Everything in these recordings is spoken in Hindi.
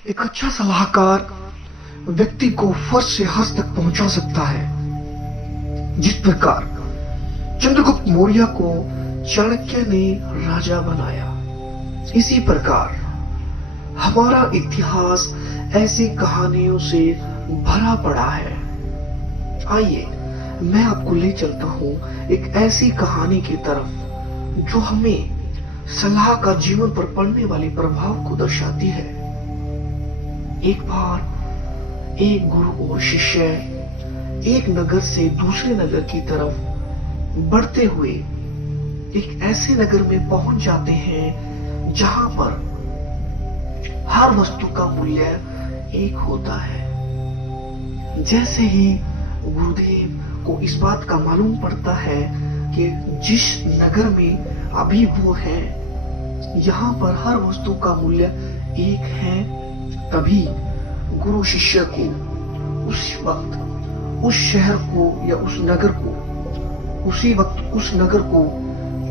एक अच्छा सलाहकार व्यक्ति को फर्श से हर्ष तक पहुंचा सकता है। जिस प्रकार चंद्रगुप्त मौर्य को चाणक्य ने राजा बनाया, इसी प्रकार हमारा इतिहास ऐसी कहानियों से भरा पड़ा है। आइए मैं आपको ले चलता हूं एक ऐसी कहानी की तरफ जो हमें सलाह का जीवन पर पड़ने वाले प्रभाव को दर्शाती है। एक बार एक गुरु और शिष्य एक नगर से दूसरे नगर की तरफ बढ़ते हुए एक ऐसे नगर में पहुंच जाते हैं जहां पर हर वस्तु का मूल्य एक होता है। जैसे ही गुरुदेव को इस बात का मालूम पड़ता है कि जिस नगर में अभी वो है, यहाँ पर हर वस्तु का मूल्य एक है, तभी गुरु शिष्य को उस वक्त उस शहर को या उस नगर को उसी वक्त उस नगर को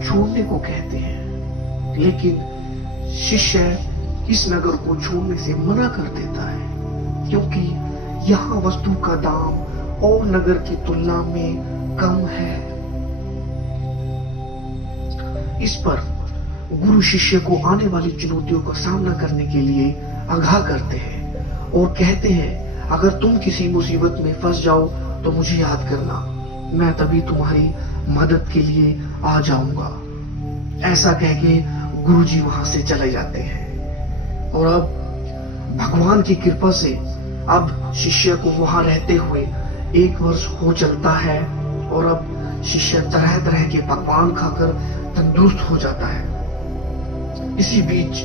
छोड़ने को कहते हैं। लेकिन शिष्य इस नगर को छोड़ने से मना कर देता है, क्योंकि यहाँ वस्तु का दाम और नगर की तुलना में कम है। इस पर गुरु शिष्य को आने वाली चुनौतियों का सामना करने के लिए आगाह करते हैं और कहते हैं, अगर तुम किसी मुसीबत में फंस जाओ तो मुझे याद करना, मैं तभी तुम्हारी मदद के लिए आ जाऊंगा। ऐसा कह के गुरुजी वहां से चले जाते हैं। और अब भगवान की कृपा से अब शिष्य को वहां रहते हुए 1 वर्ष हो चलता है और अब शिष्य तरह तरह के पकवान खाकर तंदुरुस्त हो जाता है। इसी बीच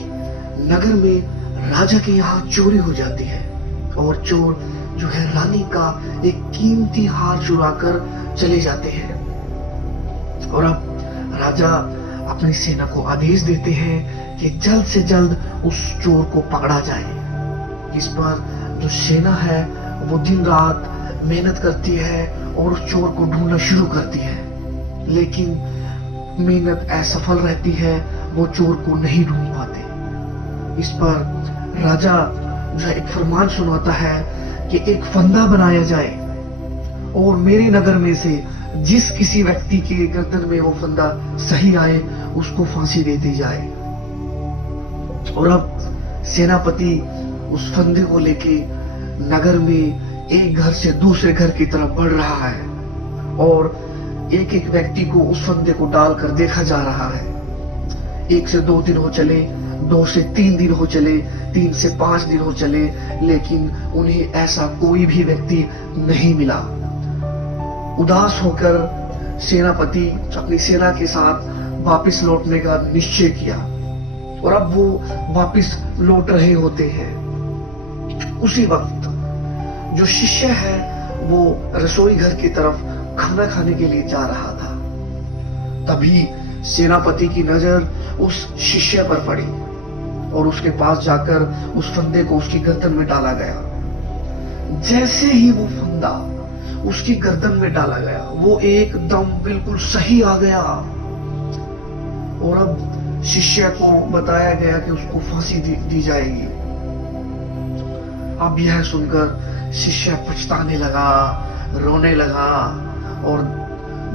नगर में राजा के यहाँ चोरी हो जाती है और चोर जो है रानी का एक कीमती हार चुराकर चले जाते हैं। और अब राजा अपनी सेना को आदेश देते हैं कि जल्द से जल्द उस चोर को पकड़ा जाए। इस पर जो सेना है वो दिन रात मेहनत करती है और उस चोर को ढूंढना शुरू करती है, लेकिन मेहनत असफल रहती है, वो चोर को नहीं ढूंढ पाते। इस पर राजा जो है एक फरमान सुनाता है कि एक फंदा बनाया जाए और मेरे नगर में से जिस किसी व्यक्ति के गर्दन में वो फंदा सही आए उसको फांसी दे दी जाए। और अब सेनापति उस फंदे को लेके नगर में एक घर से दूसरे घर की तरफ बढ़ रहा है और एक एक व्यक्ति को उस फंदे को डालकर देखा जा रहा है। 1 से 2 दिन हो चले, 2 से 3 दिन हो चले, 3 से 5 दिन हो चले, लेकिन उन्हें ऐसा कोई भी व्यक्ति नहीं मिला। उदास होकर सेनापति अपनी सेना के साथ वापस लौटने का निश्चय किया और अब वो वापस लौट रहे होते हैं। उसी वक्त जो शिष्य है वो रसोई घर की तरफ खाना खाने के लिए जा रहा था। तभी सेनापति की नजर उस शिष्य पर पड़ी और उसके पास जाकर उस फंदे को उसकी गर्दन में डाला गया। जैसे ही वो फंदा उसकी गर्दन में डाला गया, वो एकदम बिल्कुल सही आ गया और अब शिष्य को बताया गया कि उसको फांसी दी जाएगी। अब यह सुनकर शिष्य पछताने लगा, रोने लगा और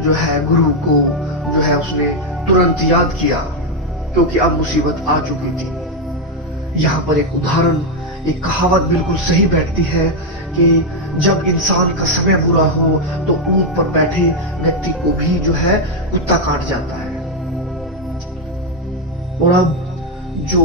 जो है गुरु को जो है उसने तुरंत याद किया, क्योंकि अब मुसीबत आ चुकी थी। यहाँ पर एक उदाहरण, एक कहावत बिल्कुल सही बैठती है कि जब इंसान का समय बुरा हो तो ऊंट पर बैठे व्यक्ति को भी जो है कुत्ता काट जाता है। और अब जो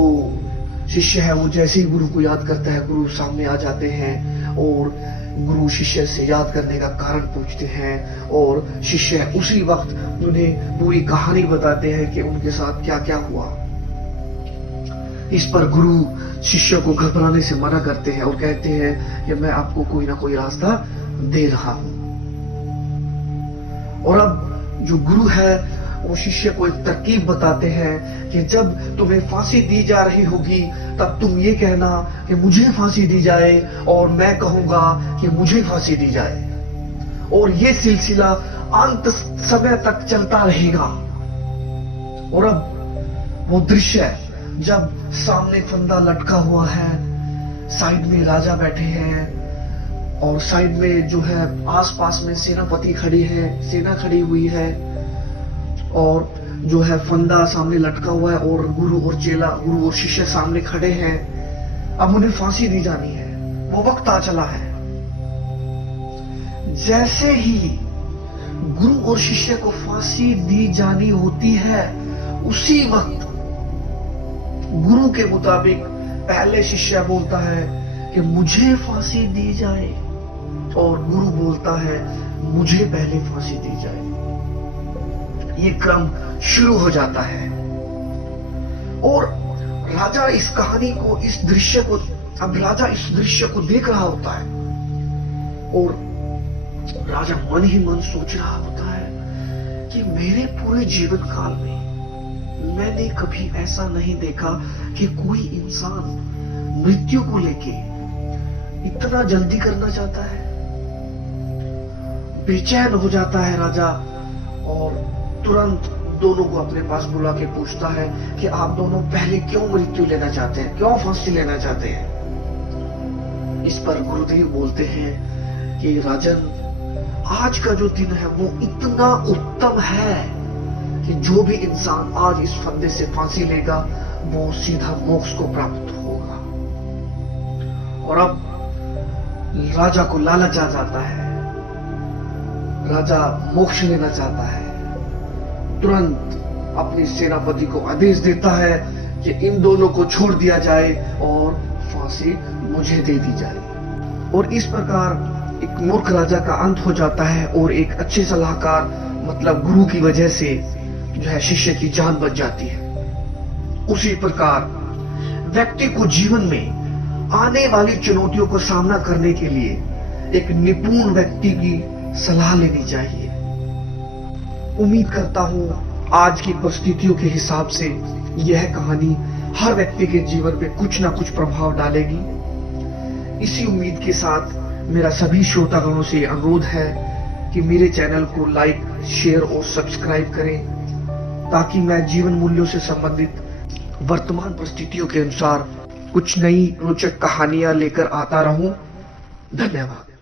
शिष्य है वो जैसे ही गुरु को याद करता है, गुरु सामने आ जाते हैं और गुरु शिष्य से याद करने का कारण पूछते हैं और शिष्य उसी वक्त उन्हें पूरी कहानी बताते हैं कि उनके साथ क्या क्या हुआ। इस पर गुरु शिष्य को घबराने से मना करते हैं और कहते हैं कि मैं आपको कोई ना कोई रास्ता दे रहा हूं। और अब जो गुरु है वो शिष्य को एक तरकीब बताते हैं कि जब तुम्हें फांसी दी जा रही होगी तब तुम ये कहना कि मुझे फांसी दी जाए और मैं कहूंगा कि मुझे फांसी दी जाए, और ये सिलसिला अंत समय तक चलता रहेगा। और अब वो दृश्य जब सामने फंदा लटका हुआ है, साइड में राजा बैठे हैं और साइड में जो है आसपास में सेनापति खड़ी है, सेना खड़ी हुई है और जो है फंदा सामने लटका हुआ है और गुरु और चेला, गुरु और शिष्य सामने खड़े हैं। अब उन्हें फांसी दी जानी है, वो वक्त आ चला है। जैसे ही गुरु और शिष्य को फांसी दी जानी होती है, उसी वक्त गुरु के मुताबिक पहले शिष्य बोलता है कि मुझे फांसी दी जाए और गुरु बोलता है मुझे पहले फांसी दी जाए। ये क्रम शुरू हो जाता है और राजा इस कहानी को, इस दृश्य को, अब राजा इस दृश्य को देख रहा होता है और राजा मन ही मन सोच रहा होता है कि मेरे पूरे जीवन काल में मैंने कभी ऐसा नहीं देखा कि कोई इंसान मृत्यु को लेके इतना जल्दी करना चाहता है। बेचैन हो जाता है राजा और तुरंत दोनों को अपने पास बुला के पूछता है कि आप दोनों पहले क्यों मृत्यु लेना चाहते हैं, क्यों फांसी लेना चाहते हैं। इस पर गुरुदेव बोलते हैं कि राजन, आज का जो दिन है वो इतना उत्तम है कि जो भी इंसान आज इस फंदे से फांसी लेगा वो सीधा मोक्ष को प्राप्त होगा। और अब राजा को लालच आ जाता है, राजा मोक्ष लेना चाहता है। तुरंत अपने सेनापति को आदेश देता है कि इन दोनों को छोड़ दिया जाए और फांसी मुझे दे दी जाए। और इस प्रकार एक मूर्ख राजा का अंत हो जाता है और एक अच्छे सलाहकार मतलब गुरु की वजह से जो है शिष्य की जान बच जाती है। उसी प्रकार व्यक्ति को जीवन में आने वाली चुनौतियों को सामना करने के लिए एक निपुण व्यक्ति की सलाह लेनी चाहिए। उम्मीद करता हूं आज की परिस्थितियों के हिसाब से यह कहानी हर व्यक्ति के जीवन पे कुछ ना कुछ प्रभाव डालेगी। इसी उम्मीद के साथ मेरा सभी श्रोतागणों से अनुरोध है कि मेरे चैनल को लाइक, शेयर और सब्सक्राइब करें ताकि मैं जीवन मूल्यों से संबंधित वर्तमान परिस्थितियों के अनुसार कुछ नई रोचक कहानियां लेकर आता रहूं। धन्यवाद।